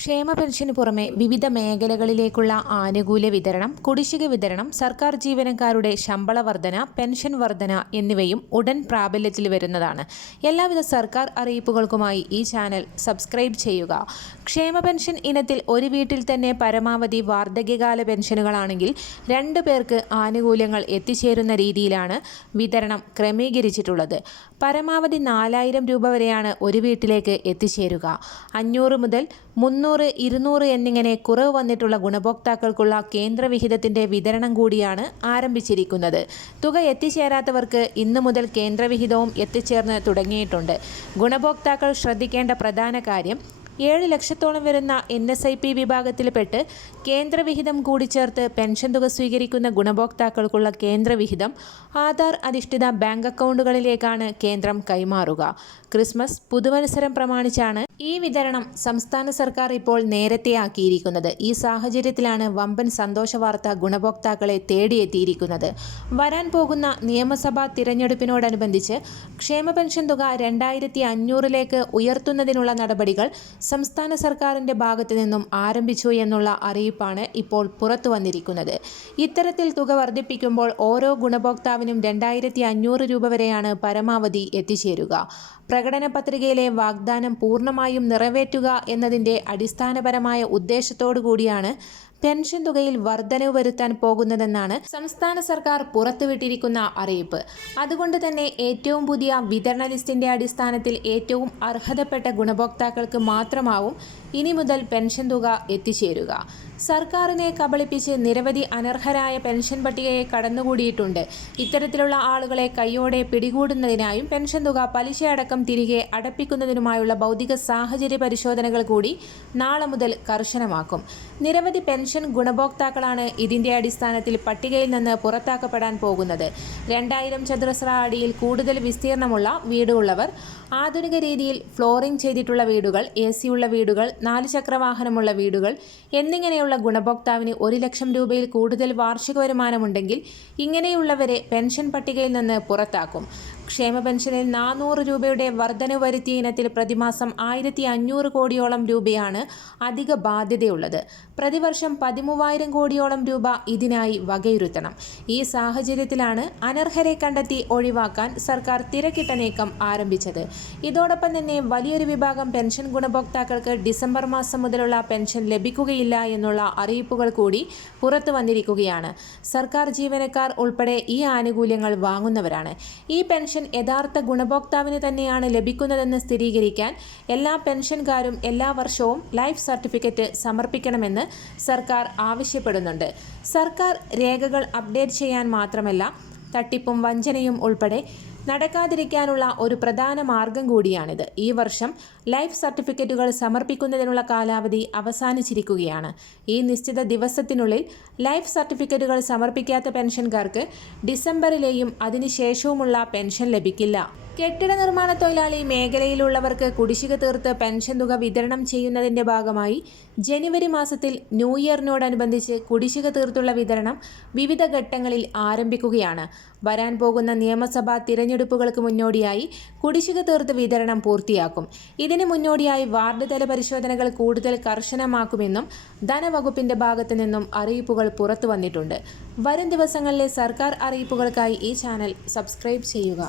ക്ഷേമ പെൻഷന് പുറമെ വിവിധ മേഖലകളിലേക്കുള്ള ആനുകൂല്യ വിതരണം കുടിശ്ശിക വിതരണം സർക്കാർ ജീവനക്കാരുടെ ശമ്പള വർധന പെൻഷൻ വർധന എന്നിവയും ഉടൻ പ്രാബല്യത്തിൽ വരുന്നതാണ്. എല്ലാവിധ സർക്കാർ അറിയിപ്പുകൾക്കുമായി ഈ ചാനൽ സബ്സ്ക്രൈബ് ചെയ്യുക. ക്ഷേമ പെൻഷൻ ഇനത്തിൽ ഒരു വീട്ടിൽ തന്നെ പരമാവധി വാർദ്ധക്യകാല പെൻഷനുകളാണെങ്കിൽ രണ്ടു പേർക്ക് ആനുകൂല്യങ്ങൾ എത്തിച്ചേരുന്ന രീതിയിലാണ് വിതരണം ക്രമീകരിച്ചിട്ടുള്ളത്. പരമാവധി നാലായിരം രൂപ വരെയാണ് ഒരു വീട്ടിലേക്ക് എത്തിച്ചേരുക. അഞ്ഞൂറ് മുതൽ മുന്നൂറ് ഇരുന്നൂറ് എന്നിങ്ങനെ കുറവ് വന്നിട്ടുള്ള ഗുണഭോക്താക്കൾക്കുള്ള കേന്ദ്രവിഹിതത്തിന്റെ വിതരണം കൂടിയാണ് ആരംഭിച്ചിരിക്കുന്നത്. തുക എത്തിച്ചേരാത്തവർക്ക് ഇന്നു മുതൽ കേന്ദ്രവിഹിതവും എത്തിച്ചേർന്ന് തുടങ്ങിയിട്ടുണ്ട്. ഗുണഭോക്താക്കൾ ശ്രദ്ധിക്കേണ്ട പ്രധാന കാര്യം ഏഴ് ലക്ഷത്തോളം വരുന്ന എൻ എസ് ഐ പി വിഭാഗത്തിൽപ്പെട്ട് കേന്ദ്രവിഹിതം കൂടി ചേർത്ത് പെൻഷൻ തുക സ്വീകരിക്കുന്ന ഗുണഭോക്താക്കൾക്കുള്ള കേന്ദ്രവിഹിതം ആധാർ അധിഷ്ഠിത ബാങ്ക് അക്കൗണ്ടുകളിലേക്കാണ് കേന്ദ്രം കൈമാറുക. ക്രിസ്മസ് പുതുവത്സരം പ്രമാണിച്ചാണ് ഈ വിതരണം സംസ്ഥാന സർക്കാർ ഇപ്പോൾ നേരത്തെ ആക്കിയിരിക്കുന്നത്. ഈ സാഹചര്യത്തിലാണ് വമ്പൻ സന്തോഷ വാർത്ത ഗുണഭോക്താക്കളെ തേടിയെത്തിയിരിക്കുന്നത്. വരാൻ പോകുന്ന നിയമസഭാ തിരഞ്ഞെടുപ്പിനോടനുബന്ധിച്ച് ക്ഷേമ പെൻഷൻ തുക രണ്ടായിരത്തി അഞ്ഞൂറിലേക്ക് ഉയർത്തുന്നതിനുള്ള നടപടികൾ സംസ്ഥാന സർക്കാരിന്റെ ഭാഗത്തു നിന്നും ആരംഭിച്ചു എന്നുള്ള അറിയിപ്പാണ് ഇപ്പോൾ പുറത്തു വന്നിരിക്കുന്നത്. ഇത്തരത്തിൽ തുക വർദ്ധിപ്പിക്കുമ്പോൾ ഓരോ ഗുണഭോക്താവിനും രണ്ടായിരത്തി അഞ്ഞൂറ് രൂപ വരെയാണ് പരമാവധി എത്തിച്ചേരുക. പ്രകടന പത്രികയിലെ വാഗ്ദാനം പൂർണമായും നിറവേറ്റുക എന്നതിന്റെ അടിസ്ഥാനപരമായ ഉദ്ദേശത്തോടു കൂടിയാണ് പെൻഷൻ തുകയിൽ വർധനവ് വരുത്താൻ പോകുന്നതെന്നാണ് സംസ്ഥാന സർക്കാർ പുറത്തുവിട്ടിരിക്കുന്ന അറിയിപ്പ്. അതുകൊണ്ട് തന്നെ ഏറ്റവും പുതിയ വിതരണ ലിസ്റ്റിന്റെ അടിസ്ഥാനത്തിൽ ഏറ്റവും അർഹതപ്പെട്ട ഗുണഭോക്താക്കൾക്ക് മാത്രമാവും ഇനി മുതൽ പെൻഷൻ തുക എത്തിച്ചേരുക. സർക്കാരിനെ കബളിപ്പിച്ച് നിരവധി അനർഹരായ പെൻഷൻ പട്ടികയെ കടന്നുകൂടിയിട്ടുണ്ട്. ഇത്തരത്തിലുള്ള ആളുകളെ കൈയോടെ പിടികൂടുന്നതിനായും പെൻഷൻ തുക പലിശയടക്കം തിരികെ അടപ്പിക്കുന്നതിനുമായുള്ള ഭൗതിക സാഹചര്യ പരിശോധനകൾ കൂടി നാളെ മുതൽ കർശനമാക്കും. നിരവധി പെൻഷൻ ഗുണഭോക്താക്കളാണ് ഇതിന്റെ അടിസ്ഥാനത്തിൽ പട്ടികയിൽ നിന്ന് പുറത്താക്കപ്പെടാൻ പോകുന്നത്. രണ്ടായിരം ചതുരശ്ര അടിയിൽ കൂടുതൽ വിസ്തീർണമുള്ള വീടുള്ളവർ ആധുനിക രീതിയിൽ ഫ്ലോറിംഗ് ചെയ്തിട്ടുള്ള വീടുകൾ എ ഉള്ള വീടുകൾ നാല് ചക്രവാഹനമുള്ള വീടുകൾ എന്നിങ്ങനെയുള്ള ഗുണഭോക്താവിന് ഒരു ലക്ഷം രൂപയിൽ കൂടുതൽ വാർഷിക വരുമാനമുണ്ടെങ്കിൽ ഇങ്ങനെയുള്ളവരെ പെൻഷൻ പട്ടികയിൽ നിന്ന് പുറത്താക്കും. ക്ഷേമ പെൻഷനിൽ നാനൂറ് രൂപയുടെ വർധന വരുത്തിയ ഇനത്തിൽ പ്രതിമാസം ആയിരത്തി അഞ്ഞൂറ് കോടിയോളം രൂപയാണ് അധിക ബാധ്യതയുള്ളത്. പ്രതിവർഷം പതിമൂവായിരം കോടിയോളം രൂപ ഇതിനായി വകയിരുത്തണം. ഈ സാഹചര്യത്തിലാണ് അനർഹരെ കണ്ടെത്തി ഒഴിവാക്കാൻ സർക്കാർ തിരക്കിട്ട നീക്കം ആരംഭിച്ചത്. ഇതോടൊപ്പം തന്നെ വലിയൊരു വിഭാഗം പെൻഷൻ ഗുണഭോക്താക്കൾക്ക് ഡിസംബർ മാസം മുതലുള്ള പെൻഷൻ ലഭിക്കുകയില്ല എന്നുള്ള അറിയിപ്പുകൾ കൂടി പുറത്തു വന്നിരിക്കുകയാണ്. സർക്കാർ ജീവനക്കാർ ഉൾപ്പെടെ ഈ ആനുകൂല്യങ്ങൾ വാങ്ങുന്നവരാണ്. ഈ പെൻഷൻ യഥാർത്ഥ ഗുണഭോക്താവിന് തന്നെയാണ് ലഭിക്കുന്നതെന്ന് സ്ഥിരീകരിക്കാൻ എല്ലാ പെൻഷൻകാരും എല്ലാ വർഷവും ലൈഫ് സർട്ടിഫിക്കറ്റ് സമർപ്പിക്കണമെന്ന് സർക്കാർ ആവശ്യപ്പെടുന്നുണ്ട്. സർക്കാർ രേഖകൾ അപ്ഡേറ്റ് ചെയ്യാൻ മാത്രമല്ല തട്ടിപ്പും വഞ്ചനയും ഉൾപ്പെടെ നടക്കാതിരിക്കാനുള്ള ഒരു പ്രധാന മാർഗം കൂടിയാണിത്. ഈ വർഷം ലൈഫ് സർട്ടിഫിക്കറ്റുകൾ സമർപ്പിക്കുന്നതിനുള്ള കാലാവധി അവസാനിച്ചിരിക്കുകയാണ്. ഈ നിശ്ചിത ദിവസത്തിനുള്ളിൽ ലൈഫ് സർട്ടിഫിക്കറ്റുകൾ സമർപ്പിക്കാത്ത പെൻഷൻകാർക്ക് ഡിസംബറിലെയും അതിനുശേഷവുമുള്ള പെൻഷൻ ലഭിക്കില്ല. കെട്ടിട നിർമ്മാണ തൊഴിലാളി മേഖലയിലുള്ളവർക്ക് കുടിശ്ശിക തീർത്ത് പെൻഷൻ തുക വിതരണം ചെയ്യുന്നതിന്റെ ഭാഗമായി ജനുവരി മാസത്തിൽ ന്യൂ ഇയറിനോടനുബന്ധിച്ച് കുടിശ്ശിക തീർത്തുള്ള വിതരണം വിവിധ ഘട്ടങ്ങളിൽ ആരംഭിക്കുകയാണ്. വരാൻ പോകുന്ന നിയമസഭാ തിരഞ്ഞെടുപ്പുകൾക്ക് മുന്നോടിയായി കുടിശ്ശിക തീർത്ത് വിതരണം പൂർത്തിയാക്കും. ഇതിന് മുന്നോടിയായി വാർഡ് തല പരിശോധനകൾ കൂടുതൽ കർശനമാക്കുമെന്നും ധനവകുപ്പിന്റെ ഭാഗത്തു നിന്നും അറിയിപ്പുകൾ പുറത്തു വന്നിട്ടുണ്ട്. വരും ദിവസങ്ങളിലെ സർക്കാർ അറിയിപ്പുകൾക്കായി ഈ ചാനൽ സബ്സ്ക്രൈബ് ചെയ്യുക.